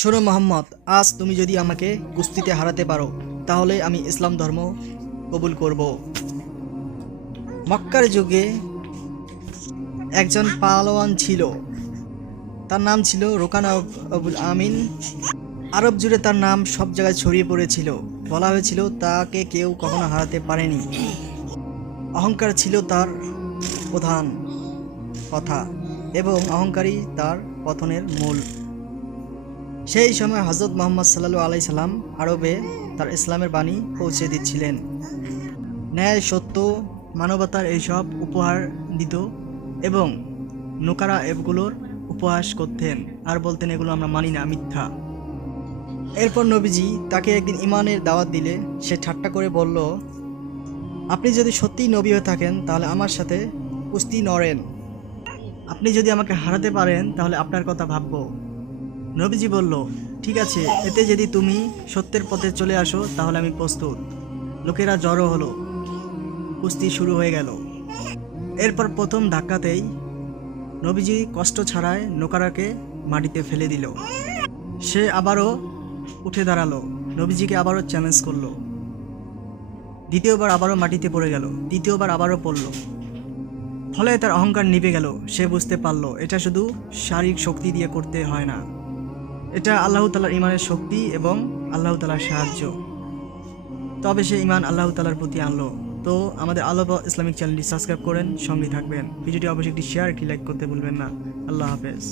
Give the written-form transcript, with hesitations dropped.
শোনো মোহাম্মদ, আজ তুমি যদি আমাকে কুস্তিতে হারাতে পারো তাহলে আমি ইসলাম ধর্ম কবুল করব। মক্কার যুগে একজন পালোয়ান ছিল, তার নাম ছিল রোকান আবুল আমিন। আরব জুড়ে তার নাম সব জায়গায় ছড়িয়ে পড়েছিল। বলা হয়েছিল তাকে কেউ কখনো হারাতে পারেনি। অহংকার ছিল তার প্রধান কথা এবং অহংকারী তার পতনের মূল। সেই সময় হজরত মোহাম্মদ সাল্লাল্লাহু আলাইহি সাল্লাম আরবে তার ইসলামের বাণী পৌঁছে দিচ্ছিলেন। ন্যায়, সত্য, মানবতার এইসব উপহার দিত এবং নোকারা এগুলোর উপহাস করতেন আর বলতেন এগুলো আমরা মানি না, মিথ্যা। এরপর নবীজি তাকে একদিন ইমানের দাওয়াত দিলে সে ঠাট্টা করে বলল, আপনি যদি সত্যিই নবী হয়ে থাকেন তাহলে আমার সাথে কুস্তি নড়েন। আপনি যদি আমাকে হারাতে পারেন তাহলে আপনার কথা ভাববো। নবীজি বলল, ঠিক আছে, এতে যদি তুমি সত্যের পথে চলে আসো তাহলে আমি প্রস্তুত। লোকেরা জড়ো হলো, কুস্তি শুরু হয়ে গেল। এরপর প্রথম ধাক্কাতেই নবীজি কষ্ট ছাড়াই নোকারাকে মাটিতে ফেলে দিল। সে আবারও উঠে দাঁড়ালো, নবীজিকে আবারও চ্যালেঞ্জ করলো। দ্বিতীয়বার আবারও মাটিতে পড়ে গেল, তৃতীয়বার আবারও পড়ল। ফলে তার অহংকার নিভে গেল। সে বুঝতে পারলো এটা শুধু শারীরিক শক্তি দিয়ে করতে হয় না, এটা আল্লাহ তাআলার ইমানের শক্তি এবং আল্লাহ তাআলার সাহায্য। তবে সে ইমান আল্লাহ তাআলার প্রতি আনলো। তো আমাদের আলো ইসলামিক চ্যানেলটি সাবস্ক্রাইব করেন, সঙ্গে থাকবেন। ভিডিওটি অবশ্যই একটি শেয়ার, একটি লাইক করতে ভুলবেন না। আল্লাহ হাফেজ।